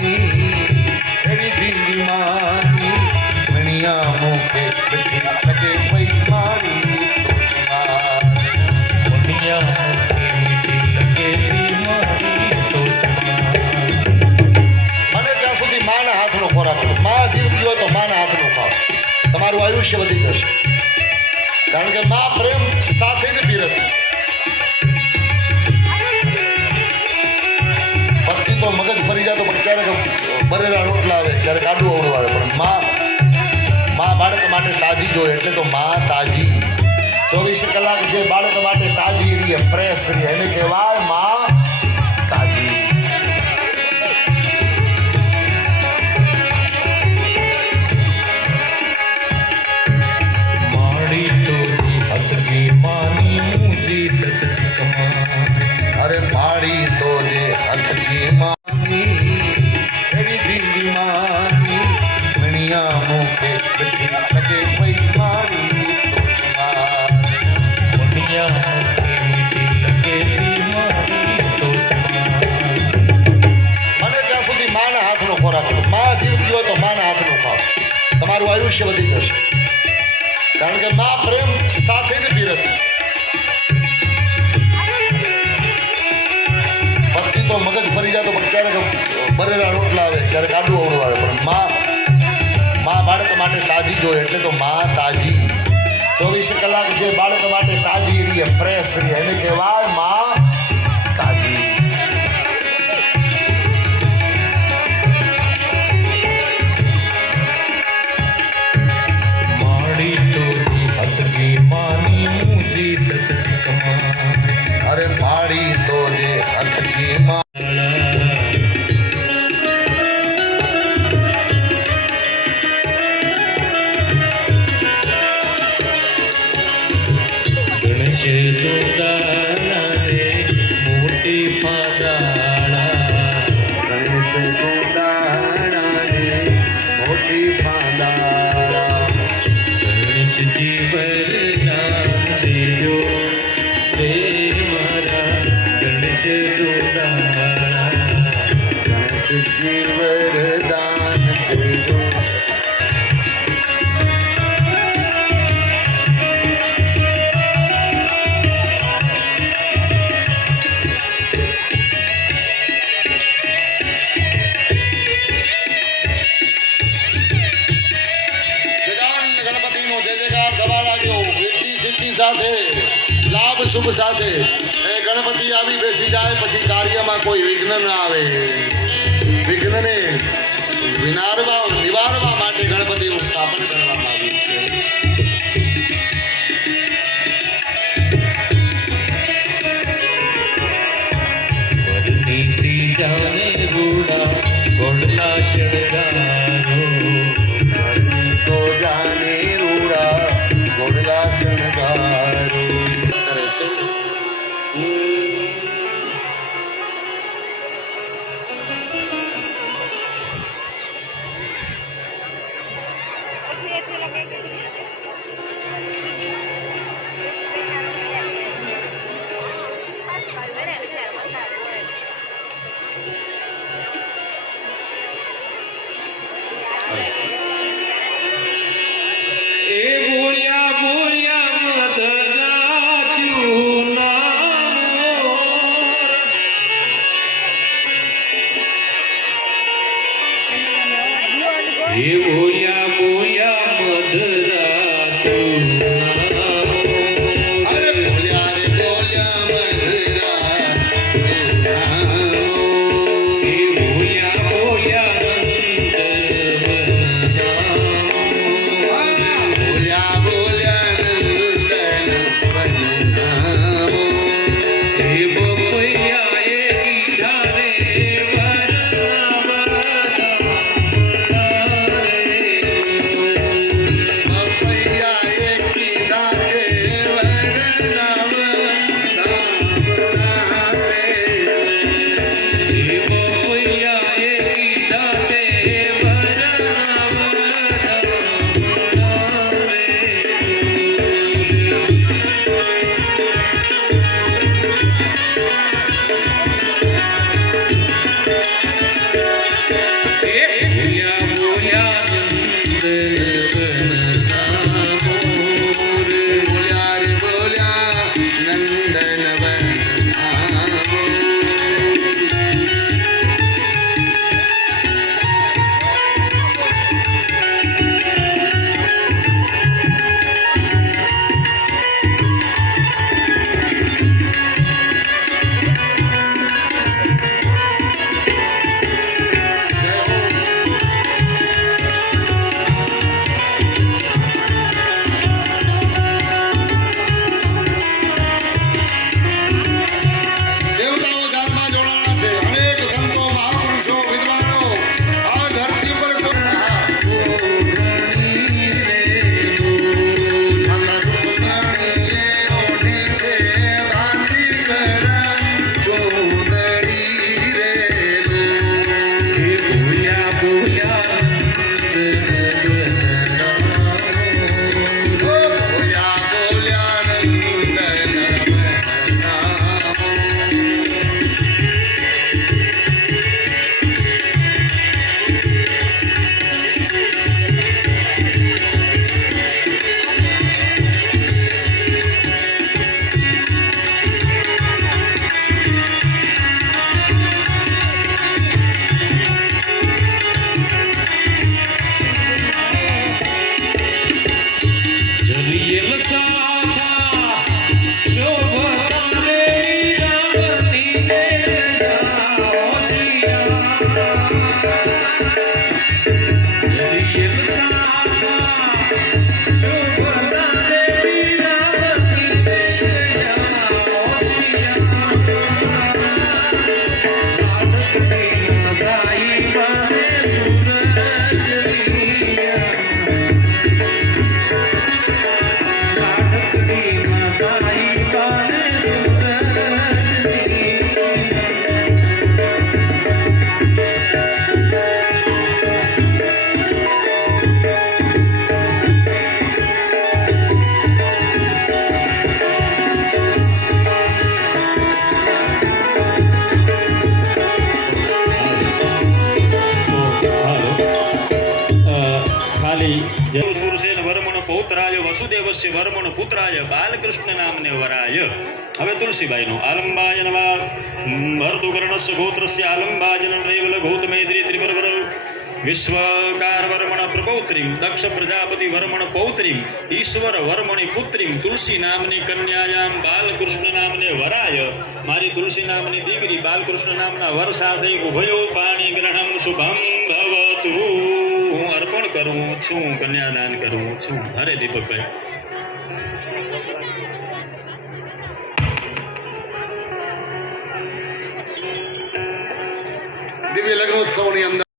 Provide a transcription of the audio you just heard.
એવી ધીંગી માની મણિયા મુખે લગે પઈ મારી મણિયા મુખે મીઠી લગે મારી તોજમાં. મને ત્યાં સુધી માના હાથનો ખોરાક લો. મા જીવતી હોય તો માના હાથનો ખાઓ, તમારું આયુષ્ય વધી જશે. કારણ કે મા પ્રેમ સાથે જ પીરસ. ભક્તિ તો મગજ ફરી જાય તો પણ ક્યારેક બરેલા રોટલા આવે, ક્યારેક આડું અવળું આવે, પણ મા બાળક માટે તાજી જોઈએ. એટલે તો મા તાજી 24 કલાક જે બાળક માટે તાજી રહે, ફ્રેશ રહે, એને કહેવાય મા તાજી. માડી તોજી હથજી માની મૂજી સસતી કમા. અરે માડી તો જે હથજી માની એવી ધીંગી માની મણિયા મુખે લગે પઈ મારી મણિયા મુખે મીઠી લગે મારી તોજમાં. મને ત્યાં સુધી માના હાથનો ખોરાક લો. મા જીવતી હોય તો માના હાથનો ખાઓ, તમારું આયુષ્ય વધી જશે. કારણ કે મા પ્રેમ સાથે જ પીરસ. ભક્તિ તો મગજ ફરી જાય તો પણ ક્યારેક બરેલા રોટલા આવે, ક્યારેક આડું અવળું આવે, પણ મા બાળક માટે તાજી જોઈએ. એટલે તો મા તાજી 24 કલાક જે બાળક માટે તાજી રહે, ફ્રેશ રહે, એને કહેવાય મા તાજી. માડી તોજી હથજી માની મૂજી સસતી કમા. અરે માડી તો જે હથજી મા ગણેશ દુદાળા રે મોટી ફાદાળા. ગણેશ ગોદાળા રે મોટી ફાદાળા. ગણેશજી વરદાન દેજો રે મારા ગણેશ દુદાળા. ગણેશજી વરદાન દેજો. ગજાનન ગણપતિનો જય જયકાર થવા લાગ્યો. વૃદ્ધિ સિદ્ધિ સાથે, લાભ શુભ સાથે. એ ગણપતિ આવી બેસી જાય પછી કાર્યમાં કોઈ વિઘ્ન ન આવે. વિઘ્નને નિવારવા માટે ગણપતિનું સ્થાપન કરવામાં આવ્યું છે. વરનીતિ જાને રૂડા ગોળલા શણગારો. તો જાને રૂડા ગોળલા શણગારો કરે છે. એ બોલ્યા બોલ્યા મધરાત્યું નામ. એ બોલ્યા બોલ્યા મધરાત્યું નામ. અરે બોલ્યા રે બોલ્યા એ બોલ્યા બોલ્યા બોલ્યા બોલ્યા બોલ્યા રે બોલ્યા નંદન વન આવો. દેવતાઓ જાતમાં જોડાણા છે. અનેક સંતો મહાપુરુષો વિદ્વાનો આ ધરતી પર બોલ્યા બોલ્યા જલિયલ સાથા શોભતા દેવી રાવતી ને હોશિયાર. જલિયલ સાથા શોભતા દેવી રાવતી ને હોશિયાર. લાડકડી સાઈ બાને સૂરજ દિયા. સાઈ બાને સૂરજ ખાલી શૂરસેન વર્મણ પૌત્રાય વસુદેવસ્ય વર્મણ પુત્રાય બાલકૃષ્ણ નામને વરાય. હવે તુલસીબાઈનો આલંબાય નવા ભરતુકર્ણસ્ય ગોત્રસ્ય આલંબાજન દૈવલ ગૌતમેત્રી ત્રિવરવર વિશ્વકાર વર્મણ પ્રપૌત્રીમ દક્ષ પ્રજાપતિ વર્મણ પૌત્રીમ ઈશ્વર વર્મણી પુત્રીમ તુલસી નામની કન્યાયામ બાલકૃષ્ણ નામને વરાય. મારી તુલસી નામની દીકરી બાલકૃષ્ણ નામના વર સાથે ઉભયો પાણી ગ્રહણ શુભમ ભવતુ. હું અર્પણ કરું છું, કન્યાદાન કરું છું. હરે દીપકભાઈ. દિવ્ય લગ્નોત્સવની અંદર